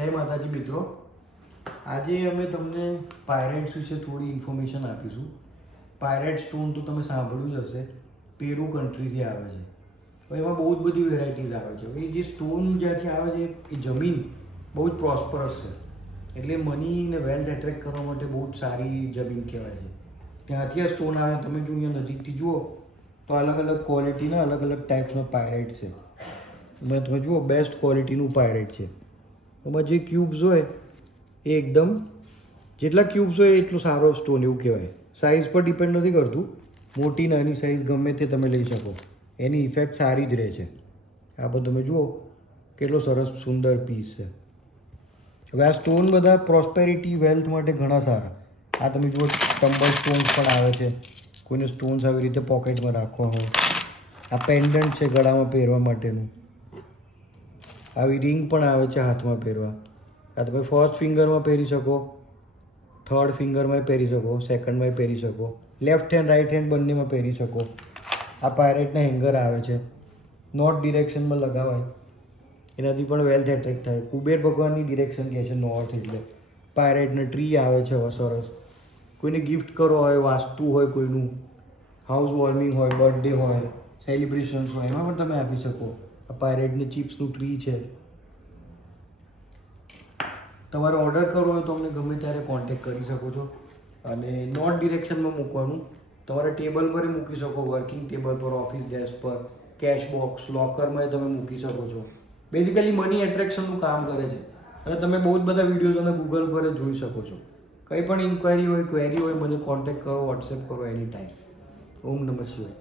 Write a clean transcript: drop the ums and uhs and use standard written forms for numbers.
જય માતાજી મિત્રો, આજે અમે તમને પાયરેટ્સ વિશે થોડી ઇન્ફોર્મેશન આપીશું. પાયરેટ સ્ટોન તો તમે સાંભળ્યું જ હશે, પેરુ કન્ટ્રીથી આવે છે. તો એમાં બહુ જ બધી વેરાયટીઝ આવે છે. એ જે સ્ટોન જ્યાંથી આવે છે એ જમીન બહુ જ પ્રોસ્પરસ છે, એટલે મની ને વેલ્થ એટ્રેક્ટ કરવા માટે બહુ જ સારી જમીન કહેવાય છે. ત્યાંથી આ સ્ટોન આવે. તમે જો અહીંયા નજીકથી જુઓ તો અલગ અલગ ક્વોલિટીના અલગ અલગ ટાઈપ્સના પાયરેટ છે. તમે જુઓ બેસ્ટ ક્વોલિટીનું પાયરેટ છે. એમાં જે ક્યુબ્સ હોય એ એકદમ જેટલા ક્યુબ્સ હોય એટલું સારો સ્ટોન એવું કહેવાય. સાઇઝ પર ડિપેન્ડ નથી કરતું, મોટી નાની સાઇઝ ગમે તે તમે લઈ શકો, એની ઇફેક્ટ સારી જ રહે છે. આ બધું તમે જુઓ કેટલો સરસ સુંદર પીસ છે. હવે આ સ્ટોન બધા પ્રોસ્પેરિટી વેલ્થ માટે ઘણા સારા. આ તમે જુઓ ટમ્બલ સ્ટોન્સ પણ આવે છે, કોઈને સ્ટોન્સ આવી રીતે પોકેટમાં રાખવા હોય. આ પેન્ડન્ટ છે ગળામાં પહેરવા માટેનું. આવી રિંગ પણ આવે છે હાથમાં પહેરવા. આ તમે ફર્સ્ટ ફિંગરમાં પહેરી શકો, થર્ડ ફિંગરમાં પહેરી શકો, સેકન્ડમાં પહેરી શકો, લેફ્ટ હેન્ડ રાઈટ હેન્ડ બંનેમાં પહેરી શકો. આ પાયરેટના હેંગર આવે છે, નોર્થ ડિરેક્શનમાં લગાવાય, એનાથી પણ વેલ્થ એટ્રેક્ટ થાય. કુબેર ભગવાનની ડિરેક્શન કહે છે નોર્થ, એટલે પાયરેટના ટ્રી આવે છે હવે સરસ. કોઈને ગિફ્ટ કરો હોય, વાસ્તુ હોય, કોઈનું હાઉસ વોર્મિંગ હોય, બર્થડે હોય, સેલિબ્રેશન્સ હોય, એમાં પણ તમે આપી શકો. આ પાયરેટની ચિપ્સનું ટ્રી છે. તમારે ઓર્ડર કરવો હોય તો અમને ગમે ત્યારે કોન્ટેક્ટ કરી શકો છો. અને નોર્થ ડિરેક્શનમાં મૂકવાનું, તમારે ટેબલ પર મૂકી શકો, વર્કિંગ ટેબલ પર, ઓફિસ ડેસ્ક પર, કેશ બોક્સ, લોકરમાં તમે મૂકી શકો છો. બેઝિકલી મની એટ્રેક્શનનું કામ કરે છે. અને તમે બહુ જ બધા વિડીયોઝ અને ગૂગલ પર જ જોઈ શકો છો. કંઈ પણ ઇન્ક્વાયરી હોય, ક્વેરી હોય, મને કોન્ટેક્ટ કરો, વોટ્સએપ કરો એની ટાઈમ. ઓમ નમઃ શિવાય.